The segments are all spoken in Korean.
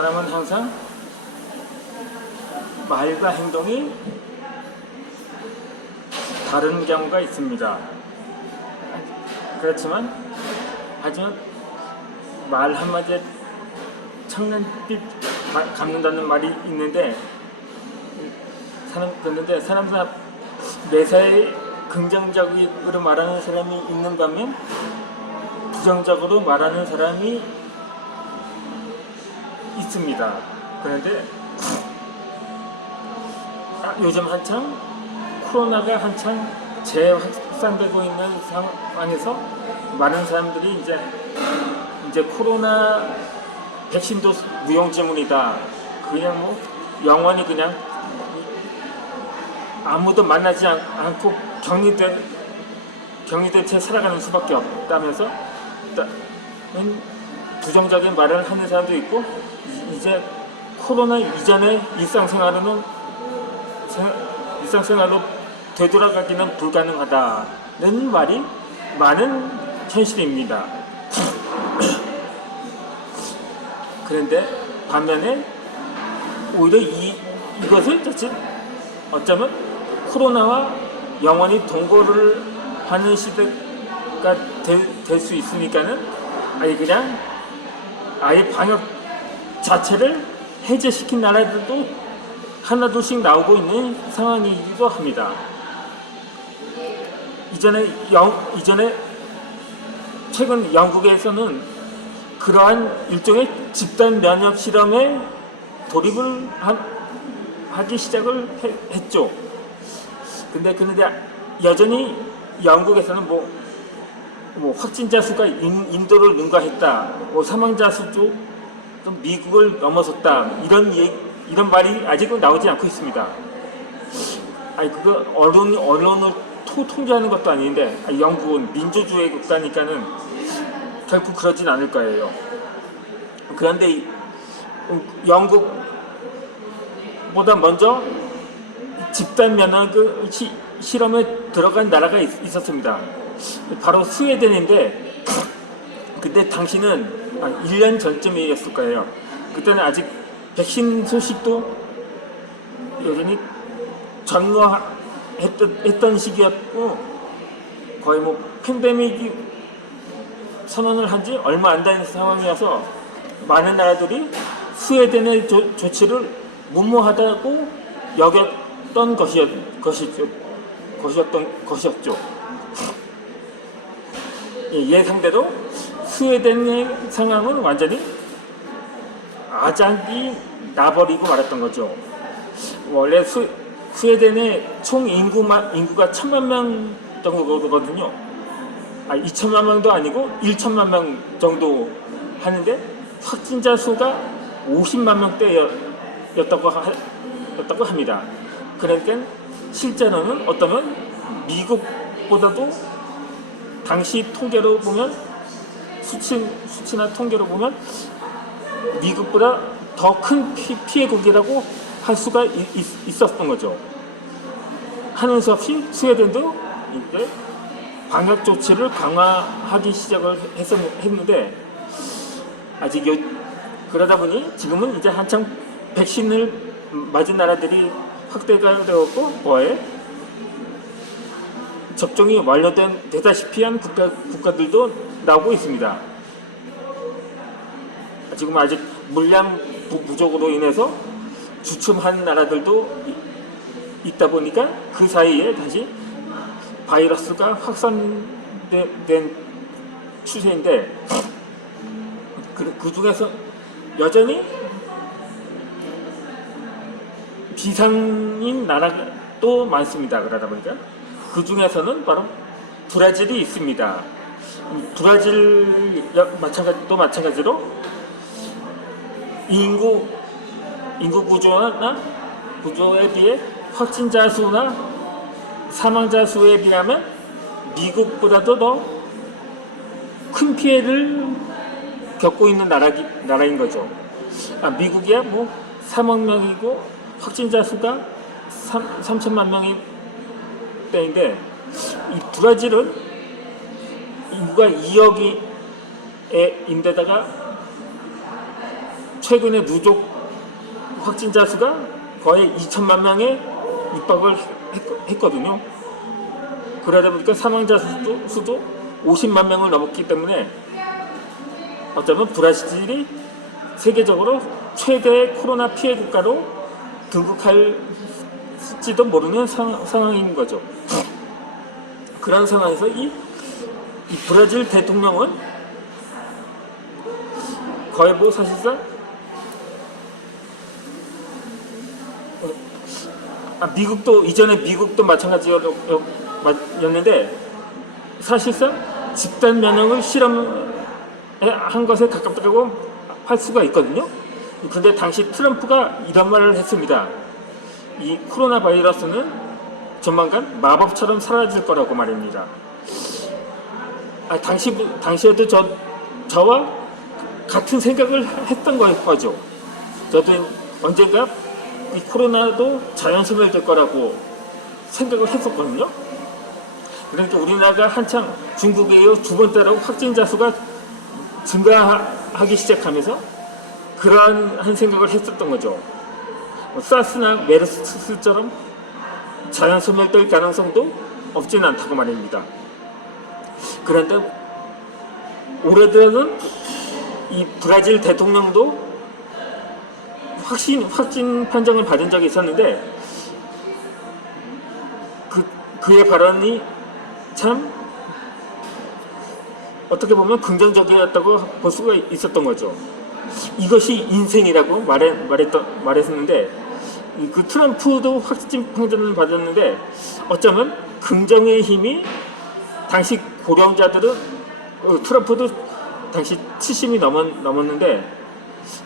사람은 항상 말과 행동이 다른 경우가 있습니다. 하지만 말 한마디에 청년빛 갚는다는 말이 있는데, 사람들 매사에 긍정적으로 말하는 사람이 있는 반면 부정적으로 말하는 사람이 있습니다. 그런데 요즘 코로나가 한창 재확산되고 있는 상황에서 많은 사람들이 이제 코로나 백신도 무용지물이다, 그냥 영원히 그냥 아무도 만나지 않고 격리된 채 살아가는 수밖에 없다면서 부정적인 말을 하는 사람도 있고, 이제 코로나 이전의 일상생활로 되돌아가기는 불가능하다는 말이 많은 현실입니다. 그런데 반면에 오히려 이것을 어쩌면 코로나와 영원히 동거를 하는 시대가 될 수 있으니까는 아예 방역 자체를 해제시킨 나라들도 하나둘씩 나오고 있는 상황이기도 합니다. 이전에 최근 영국에서는 그러한 일종의 집단 면역 실험에 돌입을 하기 시작을 했죠. 근데 여전히 영국에서는 확진자 수가 인도를 능가했다, 사망자 수도 미국을 넘어섰다, 이런 말이 아직은 나오지 않고 있습니다. 그거 언론을 통제하는 것도 아닌데, 영국은 민주주의 국가니까는 결국 그러진 않을 거예요. 그런데 영국보다 먼저 집단 면역 실험에 들어간 나라가 있었습니다. 바로 스웨덴인데, 그때 당시는 1년 전쯤이었을 거예요. 그때는 아직 백신 소식도 여전히 전무했던 시기였고, 거의 팬데믹이 선언을 한 지 얼마 안 된 상황이어서 많은 나라들이 스웨덴의 조치를 무모하다고 여겼던 것이었죠. 예상대로 스웨덴의 상황은 완전히 아작이 나버리고 말았던 거죠. 원래 스웨덴의 총 인구가 1000만 명 정도거든요. 2천만 명도 아니고 1천만 명 정도 하는데, 확진자 수가 50만 명대였다고 합니다. 그러니까 실제로는 어쩌면 미국보다도 당시 통계로 보면, 수치나 통계로 보면 미국보다 더 큰 피해국이라고 할 수가 있었던 거죠. 하는 수 없이 스웨덴도 이제 방역 조치를 강화하기 시작을 했는데, 그러다 보니 지금은 이제 한창 백신을 맞은 나라들이 확대가 되었고, 접종이 되다시피 한 국가들도 나오고 있습니다. 지금 아직 물량 부족으로 인해서 주춤한 나라들도 있다 보니까 그 사이에 다시 바이러스가 확산된 추세인데, 그 중에서 여전히 비상인 나라도 많습니다. 그러다 보니까 그 중에서는 바로 브라질이 있습니다. 브라질 마찬가지로 인구 구조에 비해 확진자 수나 사망자 수에 비하면 미국보다도 더 큰 피해를 겪고 있는 나라인 거죠. 미국이야 3억 명이고 확진자 수가 3천만 명이 때인데, 이 브라질은 인구가 2억인데다가 최근에 누적 확진자 수가 거의 2천만 명에 육박을 했거든요. 그러다 보니까 사망자 수도 50만 명을 넘었기 때문에 어쩌면 브라질이 세계적으로 최대 코로나 피해 국가로 등극할지도 모르는 상황인 거죠. 그런 상황에서 이 브라질 대통령은 거의 뭐 사실상 미국도 이전에 미국도 마찬가지였는데 사실상 집단 면역을 실험한 것에 가깝다고 할 수가 있거든요. 근데 당시 트럼프가 이런 말을 했습니다. 이 코로나 바이러스는 조만간 마법처럼 사라질 거라고 말입니다. 당시에도 저와 같은 생각을 했던 거죠. 저도 언젠가 이 코로나도 자연 소멸될 거라고 생각을 했었거든요. 그러니까 우리나라가 한창 중국에 이어 두 번째로 확진자 수가 증가하기 시작하면서 그러한 생각을 했었던 거죠. 사스나 메르스처럼 자연 소멸될 가능성도 없지는 않다고 말입니다. 그런데 올해 들어는 이 브라질 대통령도 확진 판정을 받은 적이 있었는데 그의 발언이 참 어떻게 보면 긍정적이었다고 볼 수가 있었던 거죠. 이것이 인생이라고 말했었는데 그 트럼프도 확진 판정을 받았는데 어쩌면 긍정의 힘이 당시 고령자들은 트럼프도 당시 70이 넘었는데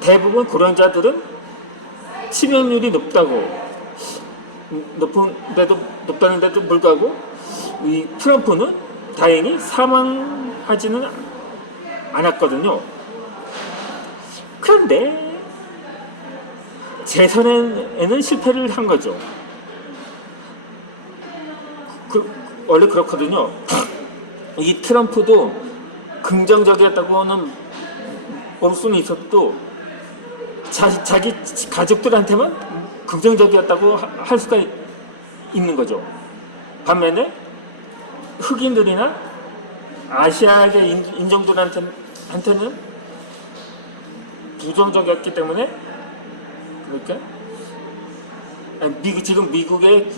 대부분 고령자들은 치명률이 높다는데도 불구하고 이 트럼프는 다행히 사망하지는 않았거든요. 그런데 재선에는 실패를 한 거죠. 원래 그렇거든요. 이 트럼프도 긍정적이었다고는 볼 수는 있어도 자기 가족들한테만 긍정적이었다고 할 수가 있는 거죠. 반면에 흑인들이나 아시아계 인종들한테는 부정적이었기 때문에 그러니까 지금 미국의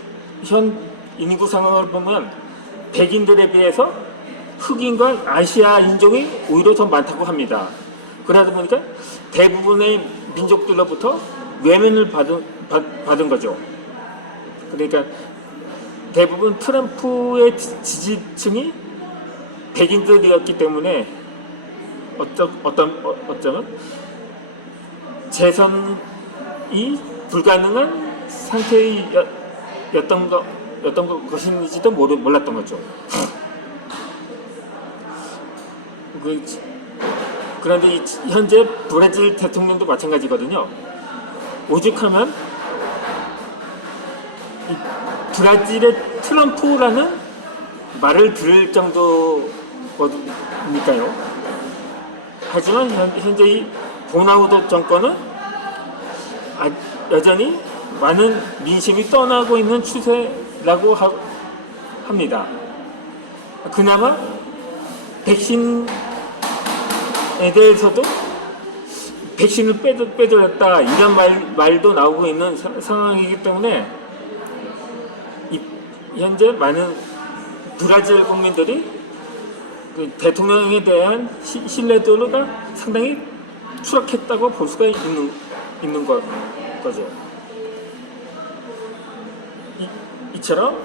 현 인구 상황을 보면 백인들에 비해서 흑인과 아시아 인종이 오히려 더 많다고 합니다. 그러다 보니까 대부분의 민족들로부터 외면을 받은 거죠. 그러니까 대부분 트럼프의 지지층이 백인들이었기 때문에 어쩌면 재선이 불가능한 상태였던 것인지도 몰랐던 거죠. 그런데 현재 브라질 대통령도 마찬가지거든요. 오죽하면 브라질의 트럼프라는 말을 들을 정도니까요. 하지만 현재 이 보나우도 정권은 여전히 많은 민심이 떠나고 있는 추세라고 합니다. 그나마 백신에 대해서도 백신을 빼돌렸다 이런 말도 나오고 있는 상황이기 때문에 현재 많은 브라질 국민들이 그 대통령에 대한 신뢰도가 상당히 추락했다고 볼 수가 있는 거죠. 이처럼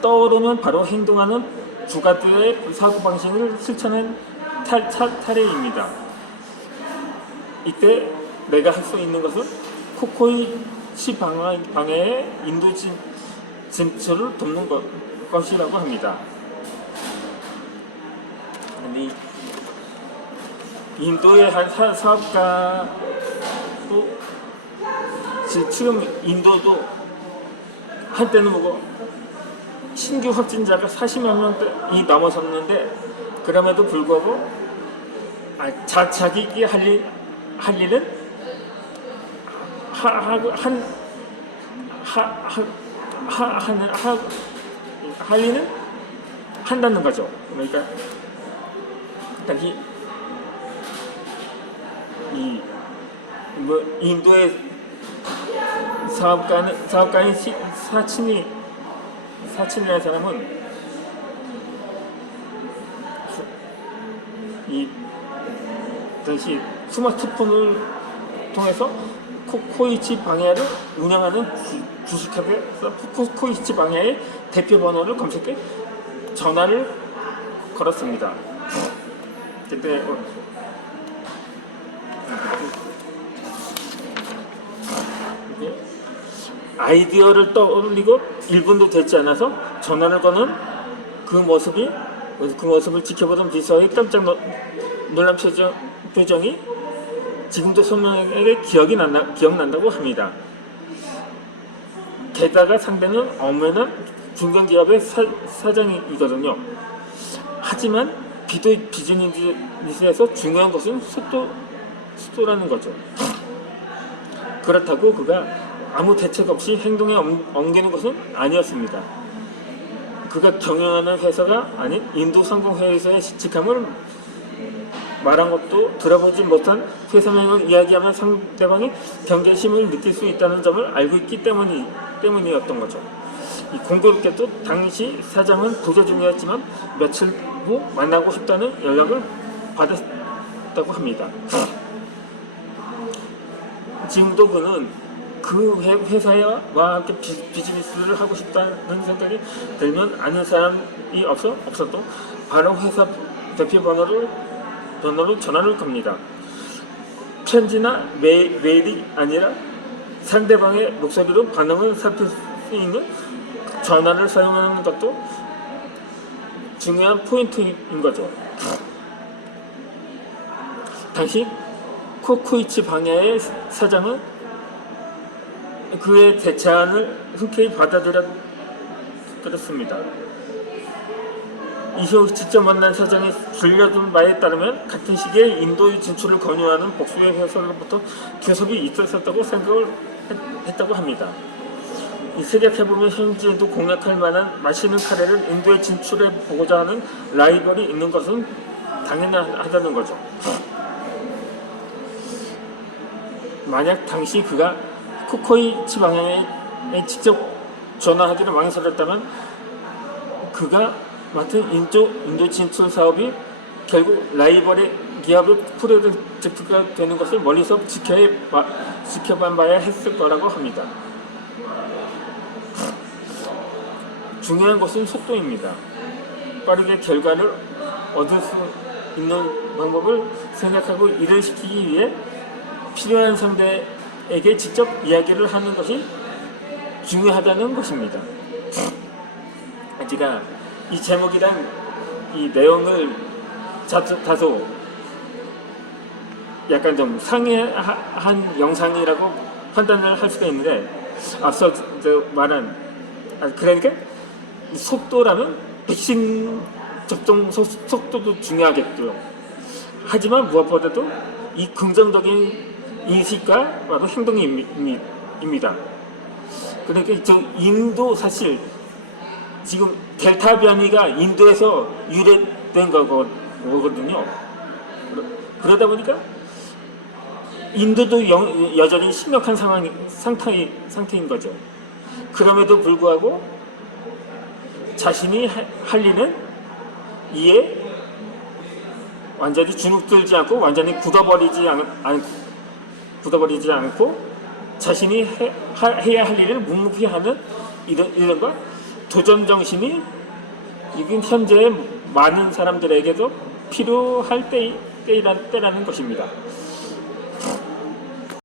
떠오르면 바로 행동하는 주가들의 사고방식을 실천한 차례입니다. 이때 내가 할 수 있는 것은 코코이치 방해의 인도 진출을 돕는 것이라고 합니다. 아니, 인도의 한 사업가도 지금 인도도 한때는 신규 확진자가 40만 명이 넘어섰는데 그럼에도 불구하고 자기가 할 할리는 할리는 한다는 거죠. 그러니까 당시 인도의 사업가인 사친이라는 사람은 이 당시 스마트폰을 통해서 코이치 방야를 운영하는 주식회사에서 코이치 방야의 대표 번호를 검색해 전화를 걸었습니다. 그때 아이디어를 떠올리고 1분도 되지 않아서 전화를 거는 그 모습을 지켜보던 비서의 깜짝 놀란 표정이 지금도 손명에게 기억난다고 합니다. 게다가 상대는 엄연한 중견기업의 사장이거든요. 하지만 비즈니스에서 중요한 것은 속도라는 거죠. 그렇다고 그가 아무 대책 없이 행동에 옮기는 것은 아니었습니다. 그가 경영하는 회사가 아닌 인도 상공회의소의 직함을 말한 것도 들어보지 못한 회사명을 이야기하면 상대방이 경계심을 느낄 수 있다는 점을 알고 있기 때문이었던 거죠. 공교롭게도 당시 사장은 부자 중이었지만 며칠 후 만나고 싶다는 연락을 받았다고 합니다. 지금도 그는 그 회사와 함께 비즈니스를 하고 싶다는 생각이 들면 아는 사람이 없어도 바로 회사 대표 번호로 전화를 겁니다. 편지나 메일이 아니라 상대방의 목소리로 반응을 살필 수 있는 전화를 사용하는 것도 중요한 포인트인 거죠. 당시 코이치 방야의 사장은 그의 대차안을 흔쾌히 받아들였습니다. 이후 직접 만난 사장이 들려준 바에 따르면 같은 시기에 인도의 진출을 권유하는 복수의 회사로부터 교섭이 있었다고 생각을 했다고 합니다. 생각해보면 현지에도 공략할 만한 맛있는 카레를 인도에 진출해 보고자 하는 라이벌이 있는 것은 당연하다는 거죠. 만약 당시 그가 코이치 방향에 직접 전화하기를 망설였다면 그가 맡은 인도 진출 사업이 결국 라이벌의 기업의 프로젝트가 되는 것을 멀리서 지켜봐야 했을 거라고 합니다. 중요한 것은 속도입니다. 빠르게 결과를 얻을 수 있는 방법을 생각하고 일을 시키기 위해 필요한 상대에게 직접 이야기를 하는 것이 중요하다는 것입니다. 제가 이 제목이란 이 내용을 다소 약간 좀 상이한 영상이라고 판단을 할 수가 있는데 앞서 말한 그러니까 속도라면 백신 접종 속도도 중요하겠죠. 하지만 무엇보다도 이 긍정적인 인식과 바로 행동입니다. 그러니까 인도 사실 지금 델타 변이가 인도에서 유래된 거거든요. 그러다 보니까 인도도 여전히 심각한 상태인 거죠. 그럼에도 불구하고 자신이 할 일은 이에 완전히 주눅들지 않고 완전히 굳어버리지 않고 자신이 해야 할 일을 묵묵히 하는 이런 것 도전 정신이 이건 현재 많은 사람들에게도 필요할 때라는 것입니다.